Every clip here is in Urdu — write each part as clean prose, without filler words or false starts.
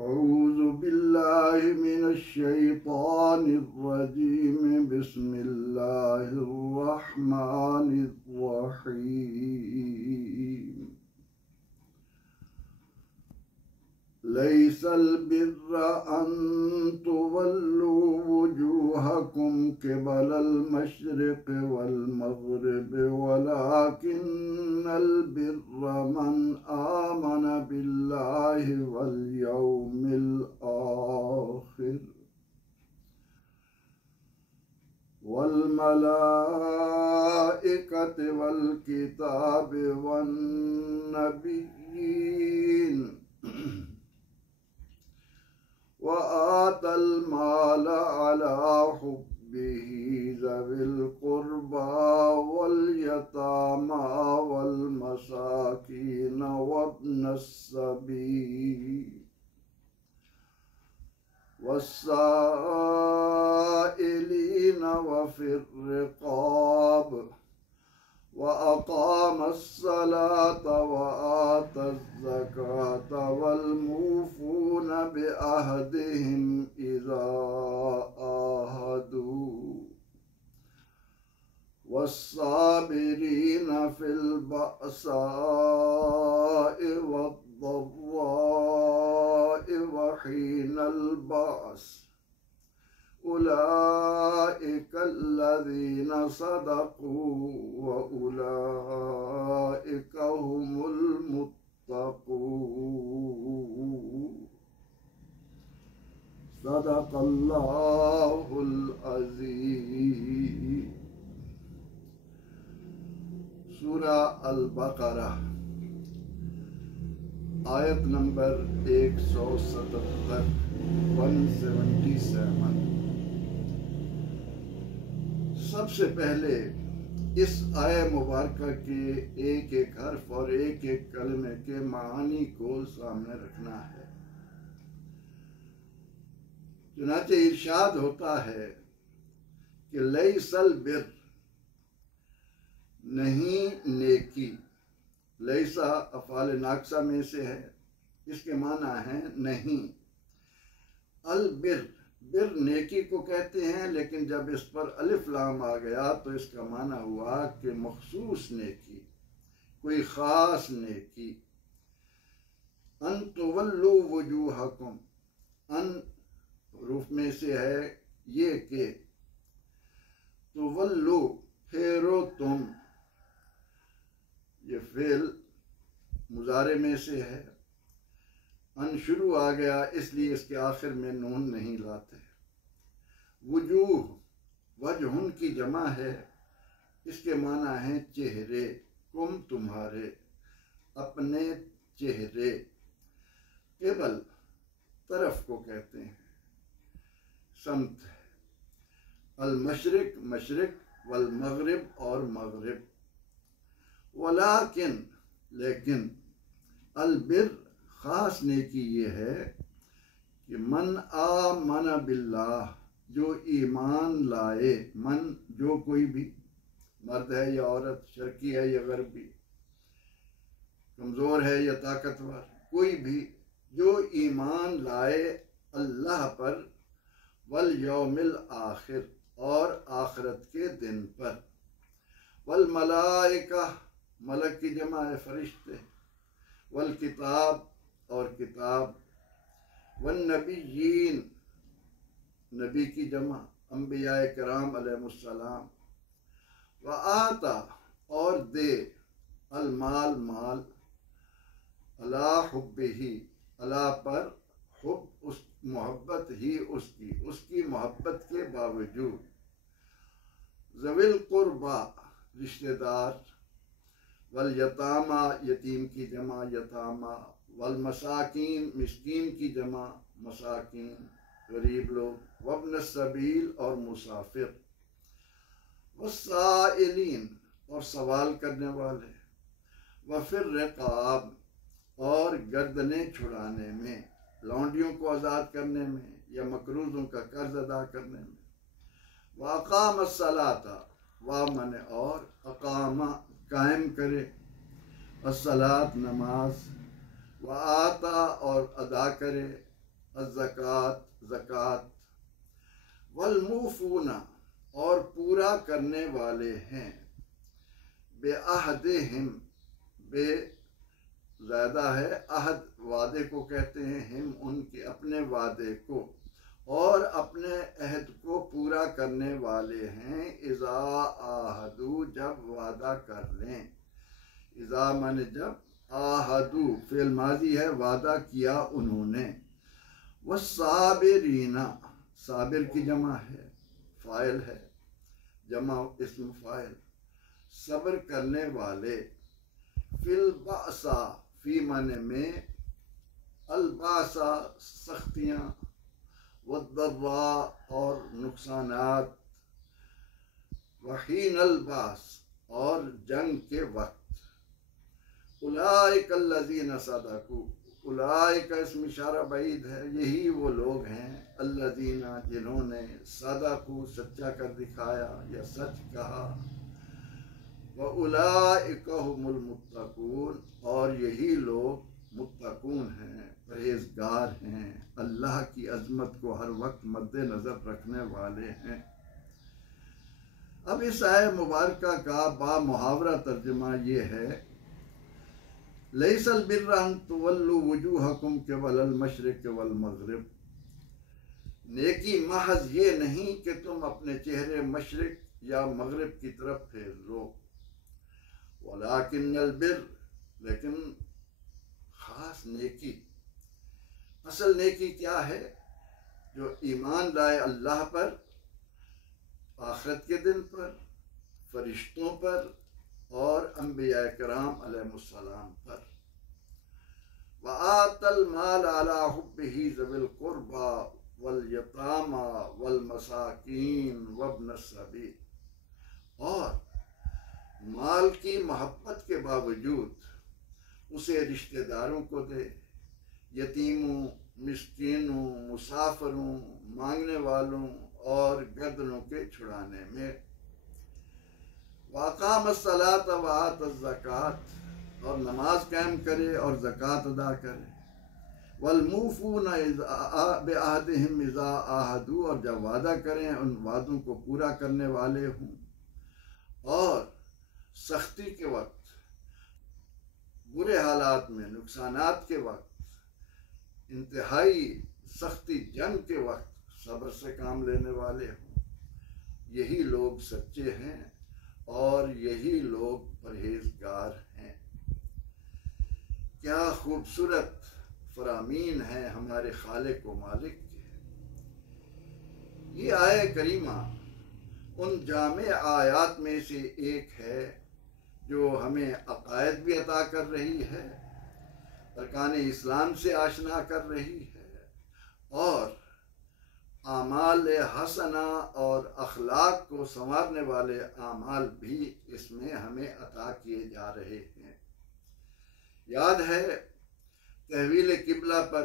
أعوذ بالله من الشيطان الرجيم بسم الله الرحمن الرحيم ليس البر أن تولوا وجوهكم قبل المشرق والمغرب ولكن البر من آمن بالله واليوم الآخر والملائكة والكتاب والنبيين وآتى المال على حبه ذوي القربى واليتامى والمساكين وابن السبيل والسائلين وفي الرقاب وأقام الصلاة وآتى الزكاة والموفون بعهدهم إذا عاهدوا والصابرين في البأساء والضراء وحين البأس أولئك الذين صدقوا وأولئك هم المتقون صدق الله العظيم. سورہ البقرہ آیت نمبر 177 سب سے پہلے اس آیہ مبارکہ کے ایک ایک حرف اور ایک ایک کلمے کے معانی کو سامنے رکھنا ہے. چنانچہ ارشاد ہوتا ہے کہ لیس البر نہیں نیکی. لیسا افعال ناقصہ میں سے ہے، اس کے معنی ہے نہیں. البر بر نیکی کو کہتے ہیں، لیکن جب اس پر الف لام آ گیا تو اس کا معنی ہوا کہ مخصوص نیکی، کوئی خاص نیکی. ان تولوا وجوہکم، ان حروف میں سے ہے یہ کہ تولو پھیرو تم، یہ فعل مضارع میں سے ہے. ان شروع آ گیا اس لیے اس کے آخر میں نون نہیں لاتے. وجوہ وجہن کی جمع ہے، اس کے معنی ہیں چہرے. کم تمہارے، اپنے چہرے. قبل طرف کو کہتے ہیں، سمت. المشرق مشرق، والمغرب اور مغرب. ولیکن لیکن البر خاص نیکی یہ ہے کہ من آمن باللہ، جو ایمان لائے. من جو کوئی بھی، مرد ہے یا عورت، شرقی ہے یا غربی، کمزور ہے یا طاقتور، کوئی بھی جو ایمان لائے اللہ پر، والیوم الآخر اور آخرت کے دن پر. والملائکہ ملک کی جمع ہے فرشتے. والکتاب اور کتاب. والنبیین نبی کی جمع انبیاء کرام علیہ السلام. وآتا اور دے، المال مال، علی حبہ اللہ پر، حب اس محبت ہی اس کی محبت کے باوجود. ذوی القربہ رشتہ دار. والیتامہ یتیم کی جمع یتامہ. والمساکین مسکین کی جمع مساکین، غریب لوگ. وابن السبیل اور مسافر. والسائلین اور سوال کرنے والے. وفی الرقاب اور گردنیں چھڑانے میں، لونڈیوں کو آزاد کرنے میں یا مقروضوں کا قرض ادا کرنے میں. وَأَقَامَ الصَّلَاةَ وَمَنِ اور اقام قائم کرے، الصلاۃ نماز. وآتا اور ادا کرے، الزکات زکات، والموفون اور پورا کرنے والے ہیں، بعہدہم، بے زیادہ ہے، عہد وعدے کو کہتے ہیں، ہم ان کے اپنے وعدے کو، اور اپنے عہد کو پورا کرنے والے ہیں، اذا عاہدوا، جب وعدہ کر لیں، اذا من جب، عاہدوا فعل ماضی ہے، وعدہ کیا انہوں نے، والصابرین، صابر کی جمع ہے، فاعل ہے، جمع اسم فاعل، صبر کرنے والے، فی البأسا، فی معنی میں، الباسا سختیاں، والضراء اور نقصانات، وحین الباس اور جنگ کے وقت، اولئک الذین صدقوا، اولئک اسم اشارہ بعید ہے، یہی وہ لوگ ہیں، الذین جنہوں نے، صدقوا سچا کر دکھایا یا سچ کہا، وَأُولَئِكَ هُمُ الْمُتَّقُونَ اور یہی لوگ متقون ہیں، پرہیزگار ہیں، اللہ کی عظمت کو ہر وقت مد نظر رکھنے والے ہیں۔ اب اس آیہ مبارکہ کا با محاورہ ترجمہ یہ ہے، لَيْسَ الْبِرَّ أَن تُوَلُّوا وُجُوهَكُمْ قِبَلَ الْمَشْرِقِ وَالْمَغْرِبِ، نیکی محض یہ نہیں کہ تم اپنے چہرے مشرق یا مغرب کی طرف پھیر لو، وَلَكِنَّ الْبِرَّ، لیکن خاص نیکی، اصل نیکی کیا ہے؟ جو ایمان لائے اللہ پر، آخرت کے دن پر، فرشتوں پر اور انبیاء کرام علیہ السلام پر، وَآتَ الْمَالَ عَلَى حُبِّهِ ذَوِي الْقُرْبَى وَالْيَتَامَى وَالْمَسَاكِينِ وَابْنَ السَّبِيلِ، اور مال کی محبت کے باوجود اسے رشتہ داروں کو دے، یتیموں، مسکینوں، مسافروں، مانگنے والوں اور گردنوں کے چھڑانے میں، وَأَقَامَ الصَّلَاةَ وَآتَى الزَّكَاةَ اور نماز قائم کرے اور زکوٰۃ ادا کرے، وَالْمُوفُونَ بِعَہْدِهِمْ إِذَا عَاهَدُوا اور جب وعدہ کریں ان وعدوں کو پورا کرنے والے ہوں، اور سختی کے وقت، برے حالات میں، نقصانات کے وقت، انتہائی سختی جنگ کے وقت صبر سے کام لینے والے ہوں، یہی لوگ سچے ہیں اور یہی لوگ پرہیزگار ہیں۔ کیا خوبصورت فرامین ہیں ہمارے خالق و مالک کے۔ یہ آیہ کریمہ ان جامع آیات میں سے ایک ہے جو ہمیں عقائد بھی عطا کر رہی ہے، ارکان اسلام سے آشنا کر رہی ہے، اور اعمال حسنہ اور اخلاق کو سنوارنے والے اعمال بھی اس میں ہمیں عطا کیے جا رہے ہیں۔ یاد ہے تحویل قبلہ پر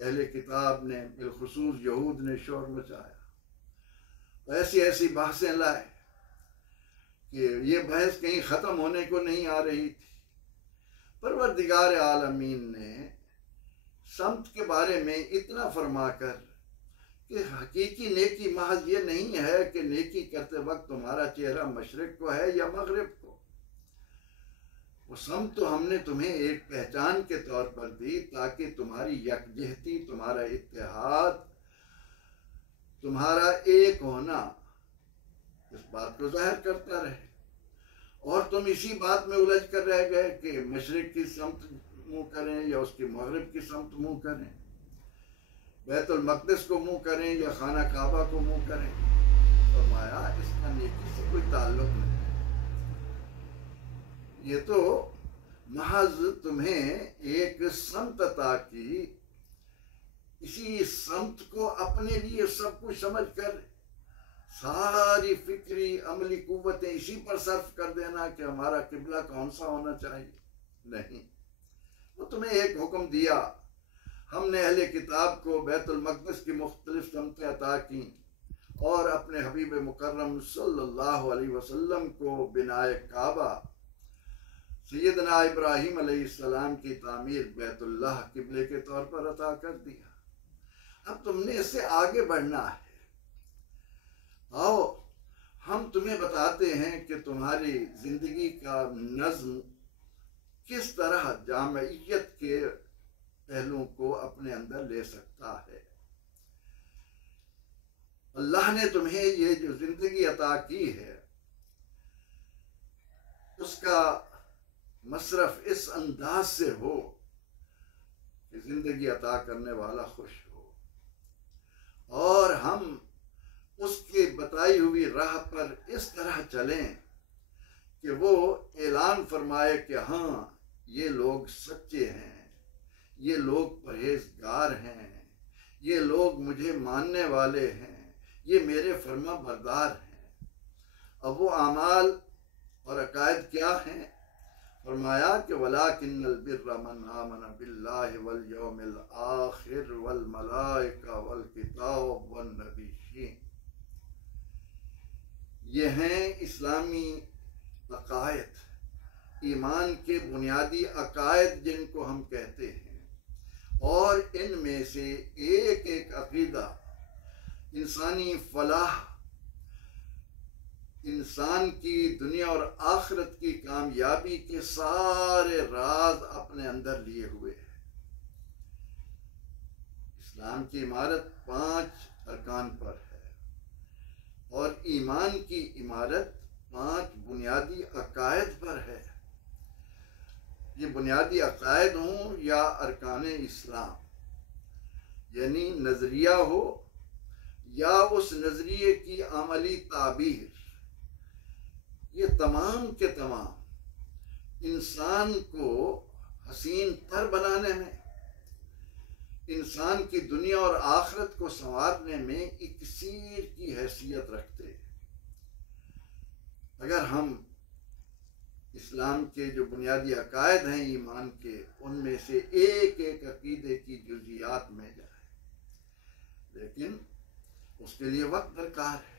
اہل کتاب نے، بالخصوص یہود نے شور مچایا، ایسی ایسی بحثیں لائے کہ یہ بحث کہیں ختم ہونے کو نہیں آ رہی تھی۔ پروردگار عالمین نے سمت کے بارے میں اتنا فرما کر کہ حقیقی نیکی محض یہ نہیں ہے کہ نیکی کرتے وقت تمہارا چہرہ مشرق کو ہے یا مغرب کو، وہ سمت تو ہم نے تمہیں ایک پہچان کے طور پر دی تاکہ تمہاری یکجہتی، تمہارا اتحاد، تمہارا ایک ہونا اس بات کو ظاہر کرتا رہے، اور تم اسی بات میں الجھ کر رہ گئے کہ مشرق کی سمت منہ کریں یا اس کی مغرب کی سمت منہ کریں، بیت المقدس کو منہ کریں یا خانہ کعبہ کو منہ کریں۔ فرمایا اس کا نیکی سے کوئی تعلق نہیں، یہ تو محض تمہیں ایک سمت عطا کی، اسی سمت کو اپنے لیے سب کچھ سمجھ کر ساری فکری عملی قوتیں اسی پر صرف کر دینا کہ ہمارا قبلہ کون سا ہونا چاہیے، نہیں، وہ تمہیں ایک حکم دیا۔ ہم نے اہل کتاب کو بیت المقدس کی مختلف سمتیں عطا کی، اور اپنے حبیب مکرم صلی اللہ علیہ وسلم کو بنائے کعبہ، سیدنا ابراہیم علیہ السلام کی تعمیر بیت اللہ قبلے کے طور پر عطا کر دیا۔ اب تم نے اس سے آگے بڑھنا ہے۔ آؤ ہم تمہیں بتاتے ہیں کہ تمہاری زندگی کا نظم کس طرح جامعیت کے پہلوؤں کو اپنے اندر لے سکتا ہے۔ اللہ نے تمہیں یہ جو زندگی عطا کی ہے اس کا مصرف اس انداز سے ہو کہ زندگی عطا کرنے والا خوش ہو، اور ہم اس کی بتائی ہوئی راہ پر اس طرح چلیں کہ وہ اعلان فرمائے کہ ہاں یہ لوگ سچے ہیں، یہ لوگ پرہیزگار ہیں، یہ لوگ مجھے ماننے والے ہیں، یہ میرے فرما بردار ہیں۔ اب وہ اعمال اور عقائد کیا ہیں؟ فرمایا کہ وَلَٰكِنَّ الْبِرَّ مَنْ آمَنَ بِاللَّهِ وَالْيَوْمِ الْآخِرِ وَالْمَلَائِكَةِ وَالْكِتَابِ وَالنَّبِيِّينَ۔ یہ ہیں اسلامی عقائد، ایمان کے بنیادی عقائد جن کو ہم کہتے ہیں، اور ان میں سے ایک ایک عقیدہ انسانی فلاح، انسان کی دنیا اور آخرت کی کامیابی کے سارے راز اپنے اندر لیے ہوئے ہے۔ اسلام کی عمارت 5 ارکان پر ہے، اور ایمان کی عمارت 5 بنیادی عقائد پر ہے۔ یہ بنیادی عقائد ہوں یا ارکان اسلام، یعنی نظریہ ہو یا اس نظریے کی عملی تعبیر، یہ تمام کے تمام انسان کو حسین تر بنانے میں، انسان کی دنیا اور آخرت کو سنوارنے میں اکسیر کی حیثیت رکھتے ہیں۔ اگر ہم اسلام کے جو بنیادی عقائد ہیں ایمان کے، ان میں سے ایک ایک عقیدے کی جزیات میں جائیں، لیکن اس کے لیے وقت درکار ہے۔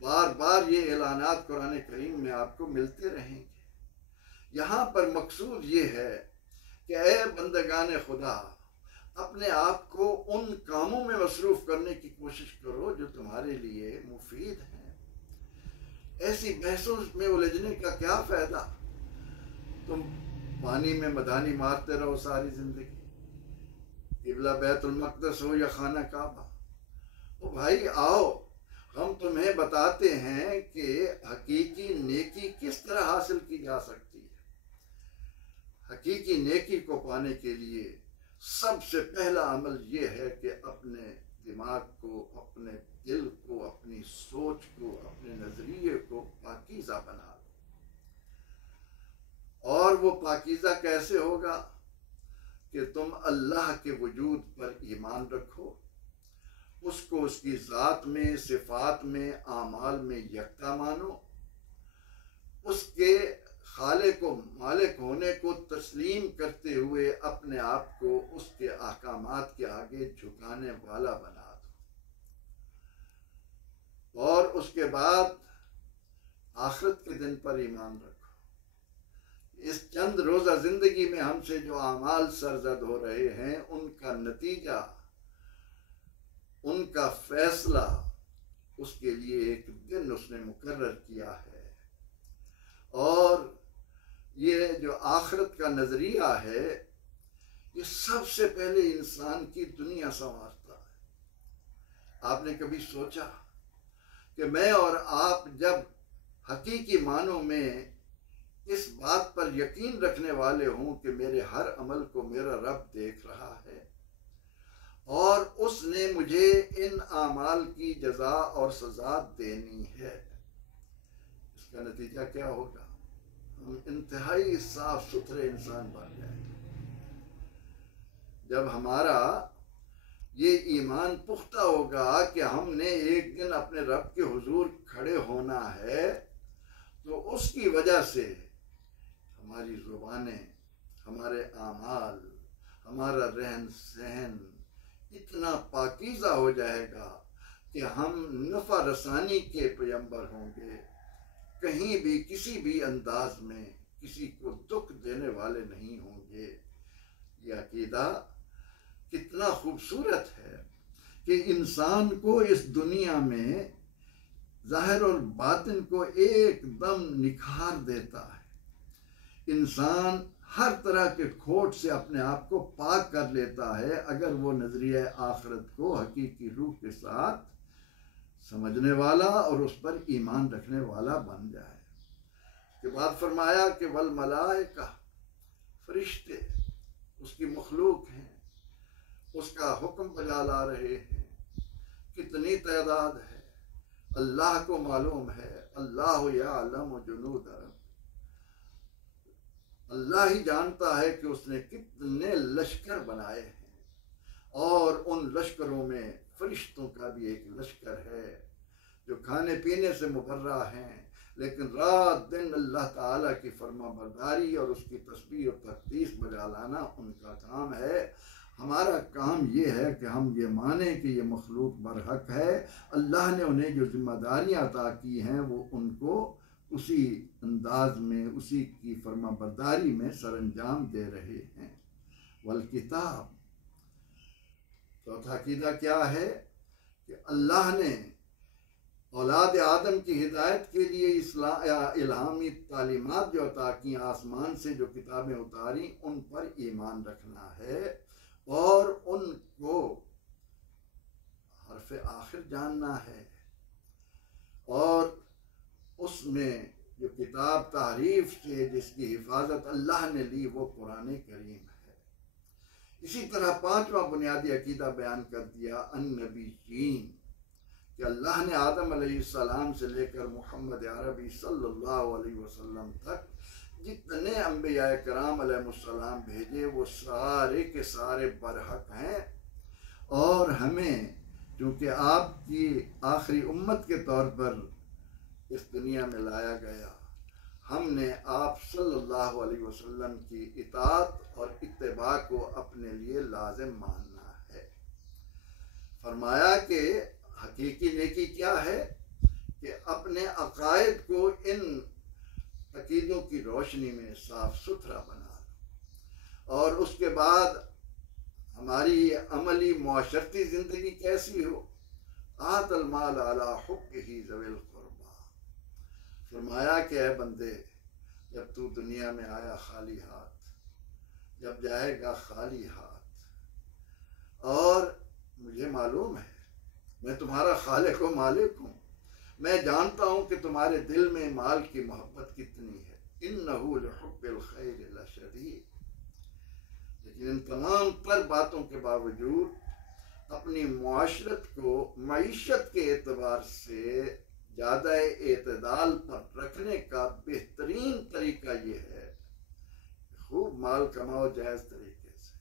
بار بار یہ اعلانات قرآن کریم میں آپ کو ملتے رہیں گے۔ یہاں پر مقصود یہ ہے کہ اے بندگان خدا، اپنے آپ کو ان کاموں میں مصروف کرنے کی کوشش کرو جو تمہارے لیے مفید ہیں۔ ایسی بحثوں میں الجھنے کا کیا فائدہ؟ تم پانی میں مدانی مارتے رہو ساری زندگی، قبلہ بیت المقدس ہو یا خانہ کعبہ۔ او بھائی آؤ، ہم تمہیں بتاتے ہیں کہ حقیقی نیکی کس طرح حاصل کی جا سکتی ہے۔ حقیقی نیکی کو پانے کے لیے سب سے پہلا عمل یہ ہے کہ اپنے دماغ کو، اپنے دل کو، اپنی سوچ کو، اپنے نظریے کو پاکیزہ بنا لو۔ اور وہ پاکیزہ کیسے ہوگا؟ کہ تم اللہ کے وجود پر ایمان رکھو، اس کو اس کی ذات میں، صفات میں، اعمال میں یکتا مانو، اس کے خالق و مالک ہونے کو تسلیم کرتے ہوئے اپنے آپ کو اس کے احکامات کے آگے جھکانے والا بنا دو، اور اس کے بعد آخرت کے دن پر ایمان رکھو۔ اس چند روزہ زندگی میں ہم سے جو اعمال سرزد ہو رہے ہیں، ان کا نتیجہ، ان کا فیصلہ، اس کے لیے ایک دن اس نے مقرر کیا ہے۔ اور یہ جو آخرت کا نظریہ ہے، یہ سب سے پہلے انسان کی دنیا سنوارتا ہے۔ آپ نے کبھی سوچا کہ میں اور آپ جب حقیقی معنوں میں اس بات پر یقین رکھنے والے ہوں کہ میرے ہر عمل کو میرا رب دیکھ رہا ہے، اور اس نے مجھے ان اعمال کی جزا اور سزا دینی ہے، اس کا نتیجہ کیا ہوگا؟ ہم انتہائی صاف ستھرے انسان بن جائیں گے۔ جب ہمارا یہ ایمان پختہ ہوگا کہ ہم نے ایک دن اپنے رب کے حضور کھڑے ہونا ہے، تو اس کی وجہ سے ہماری زبانیں، ہمارے اعمال، ہمارا رہن سہن اتنا پاکیزہ ہو جائے گا کہ ہم نفع رسانی کے پیمبر ہوں گے، کہیں بھی کسی بھی انداز میں کسی کو دکھ دینے والے نہیں ہوں گے۔ یہ عقیدہ کتنا اتنا خوبصورت ہے کہ انسان کو اس دنیا میں ظاہر اور باطن کو ایک دم نکھار دیتا ہے۔ انسان ہر طرح کے کھوٹ سے اپنے آپ کو پاک کر لیتا ہے اگر وہ نظریہ آخرت کو حقیقی روح کے ساتھ سمجھنے والا اور اس پر ایمان رکھنے والا بن جائے۔ اس کے بعد فرمایا کہ والملائکہ، فرشتے اس کی مخلوق ہیں، اس کا حکم بجا لا رہے ہیں۔ کتنی تعداد ہے اللہ کو معلوم ہے۔ اللہ یعلم جنود رب، اللہ ہی جانتا ہے کہ اس نے کتنے لشکر بنائے ہیں، اور ان لشکروں میں فرشتوں کا بھی ایک لشکر ہے جو کھانے پینے سے مبرہ ہیں، لیکن رات دن اللہ تعالیٰ کی فرما برداری اور اس کی تسبیح اور تقدیس بجا لانا ان کا کام ہے۔ ہمارا کام یہ ہے کہ ہم یہ مانیں کہ یہ مخلوق برحق ہے، اللہ نے انہیں جو ذمہ داریاں عطا کی ہیں وہ ان کو اسی انداز میں، اسی کی فرما برداری میں سر انجام دے رہے ہیں۔ والکتاب، چوتھا عقیدہ کیا ہے کہ اللہ نے اولاد آدم کی ہدایت کے لیے الہامی تعلیمات جو عطا کی، آسمان سے جو کتابیں اتاری، ان پر ایمان رکھنا ہے اور ان کو حرف آخر جاننا ہے، اور اس میں جو کتاب تحریف سے جس کی حفاظت اللہ نے لی وہ قرآن کریم ہے۔ اسی طرح پانچواں بنیادی عقیدہ بیان کر دیا النبیین، کہ اللہ نے آدم علیہ السلام سے لے کر محمد عربی صلی اللہ علیہ وسلم تک جتنے انبیاء کرام علیہ السلام بھیجے وہ سارے کے سارے برحق ہیں، اور ہمیں چونکہ آپ کی آخری امت کے طور پر اس دنیا میں لایا گیا، ہم نے آپ صلی اللہ علیہ وسلم کی اطاعت اور اتباع کو اپنے لیے لازم ماننا ہے۔ فرمایا کہ حقیقی نیکی کیا ہے کہ اپنے عقائد کو ان عقیدوں کی روشنی میں صاف ستھرا بنا لو، اور اس کے بعد ہماری عملی معاشرتی زندگی کیسی ہو؟ آت المال علی حبہ ذوی القربی، فرمایا کہ اے بندے، جب تو دنیا میں آیا خالی ہاتھ، جب جائے گا خالی ہاتھ، اور مجھے معلوم ہے میں تمہارا خالق و مالک ہوں، میں جانتا ہوں کہ تمہارے دل میں مال کی محبت کتنی ہے، انہ لحب الخیر لشدید، لیکن ان تمام تر باتوں کے باوجود اپنی معاشرت کو معیشت کے اعتبار سے زیادہ اعتدال پر رکھنے کا بہترین طریقہ یہ ہے کہ خوب مال کماؤ جائز طریقے سے،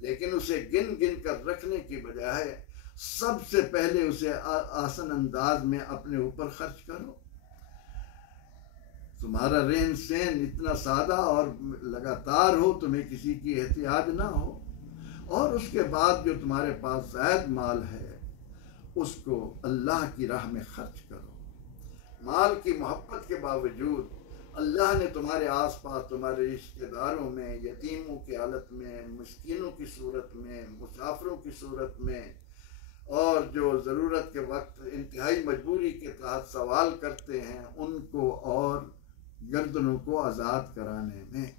لیکن اسے گن گن کر رکھنے کی بجائے سب سے پہلے اسے آسن انداز میں اپنے اوپر خرچ کرو۔ تمہارا رہن سہن اتنا سادہ اور لگاتار ہو، تمہیں کسی کی احتیاج نہ ہو، اور اس کے بعد جو تمہارے پاس زائد مال ہے اس کو اللہ کی راہ میں خرچ کرو۔ مال کی محبت کے باوجود اللہ نے تمہارے آس پاس تمہارے رشتہ داروں میں، یتیموں کی حالت میں، مسکینوں کی صورت میں، مسافروں کی صورت میں، اور جو ضرورت کے وقت انتہائی مجبوری کے تحت سوال کرتے ہیں ان کو اور گردنوں کو آزاد کرانے میں،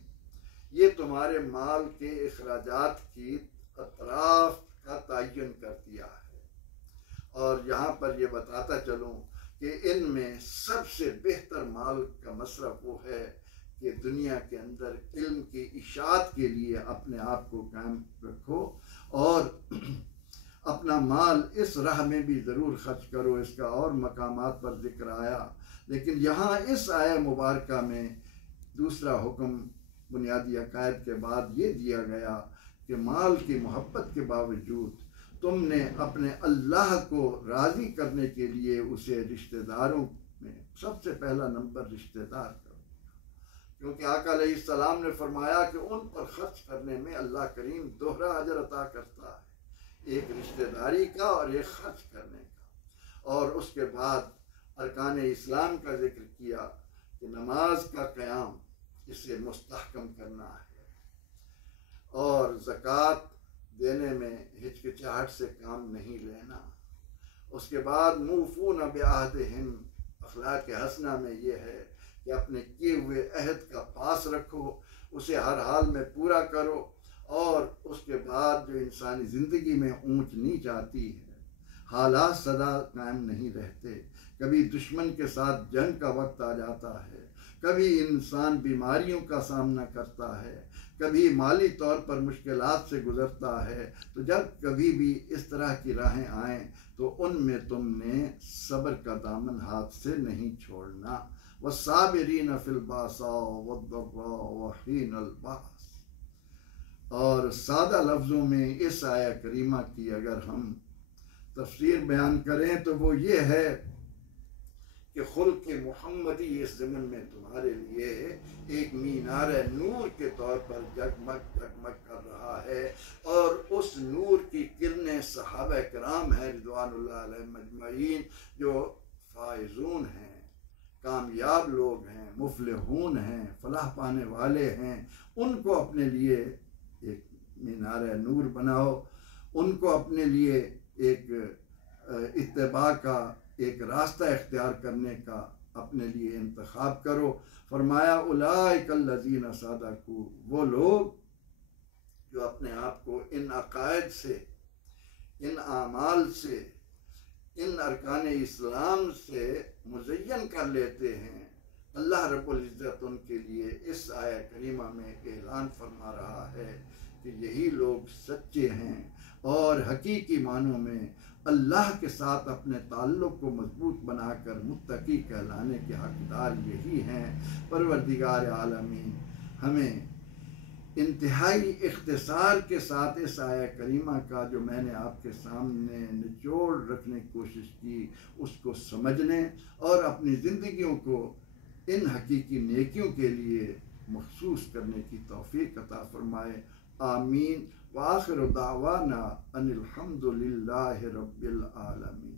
یہ تمہارے مال کے اخراجات کی اطراف کا تعین کر دیا ہے۔ اور یہاں پر یہ بتاتا چلوں کہ ان میں سب سے بہتر مال کا مصرف وہ ہے کہ دنیا کے اندر علم کی اشاعت کے لیے اپنے آپ کو قائم رکھو، اور اپنا مال اس راہ میں بھی ضرور خرچ کرو۔ اس کا اور مقامات پر ذکر آیا، لیکن یہاں اس آیہ مبارکہ میں دوسرا حکم بنیادی عقائد کے بعد یہ دیا گیا کہ مال کی محبت کے باوجود تم نے اپنے اللہ کو راضی کرنے کے لیے اسے رشتہ داروں میں سب سے پہلا نمبر رشتہ دار کرو، کیونکہ آقا علیہ السلام نے فرمایا کہ ان پر خرچ کرنے میں اللہ کریم دوہرا اجر عطا کرتا ہے، ایک رشتہ داری کا اور ایک خرچ کرنے کا۔ اور اس کے بعد ارکان اسلام کا ذکر کیا کہ نماز کا قیام اسے مستحکم کرنا ہے، اور زکوٰۃ دینے میں ہچکچاہٹ سے کام نہیں لینا۔ اس کے بعد موفون بعہدہم، اخلاق حسنہ میں یہ ہے کہ اپنے کیے ہوئے عہد کا پاس رکھو، اسے ہر حال میں پورا کرو، اور اس کے بعد جو انسانی زندگی میں اونچ نیچ آتی ہے، حالات سدا قائم نہیں رہتے، کبھی دشمن کے ساتھ جنگ کا وقت آ جاتا ہے، کبھی انسان بیماریوں کا سامنا کرتا ہے، کبھی مالی طور پر مشکلات سے گزرتا ہے۔ تو جب کبھی بھی اس طرح کی راہیں آئیں تو ان میں تم نے صبر کا دامن ہاتھ سے نہیں چھوڑنا۔ وَالصَّابِرِينَ فِي الْبَأْسَاءِ وَالضَّرَّاءِ وَحِينَ الْبَأْسِ۔ اور سادہ لفظوں میں اس آیہ کریمہ کی اگر ہم تفسیر بیان کریں تو وہ یہ ہے کہ خلق محمدی اس زمن میں تمہارے لیے ایک مینار نور کے طور پر جگمگ جگمگ کر رہا ہے، اور اس نور کی کرنیں صحابہ کرام ہیں رضوان اللہ علیہم مجمعین، جو فائزون ہیں، کامیاب لوگ ہیں، مفلحون ہیں، فلاح پانے والے ہیں، ان کو اپنے لیے ایک مینار نور بناؤ، ان کو اپنے لیے ایک اتباع کا ایک راستہ اختیار کرنے کا اپنے لیے انتخاب کرو۔ فرمایا اولئک الذین صدقوا، وہ لوگ جو اپنے آپ کو ان عقائد سے، ان اعمال سے، ان ارکان اسلام سے مزین کر لیتے ہیں، اللہ رب العزت ان کے لیے اس آیہ کریمہ میں اعلان فرما رہا ہے کہ یہی لوگ سچے ہیں اور حقیقی معنوں میں اللہ کے ساتھ اپنے تعلق کو مضبوط بنا کر متقی کہلانے کے حقدار یہی ہیں۔ پروردگار عالمین ہمیں انتہائی اختصار کے ساتھ اس آیہ کریمہ کا جو میں نے آپ کے سامنے نچوڑ رکھنے کی کوشش کی، اس کو سمجھنے اور اپنی زندگیوں کو ان حقیقی نیکیوں کے لیے مخصوص کرنے کی توفیق عطا فرمائے۔ آمین۔ وآخر دعوانا ان الحمد للہ رب العالمین۔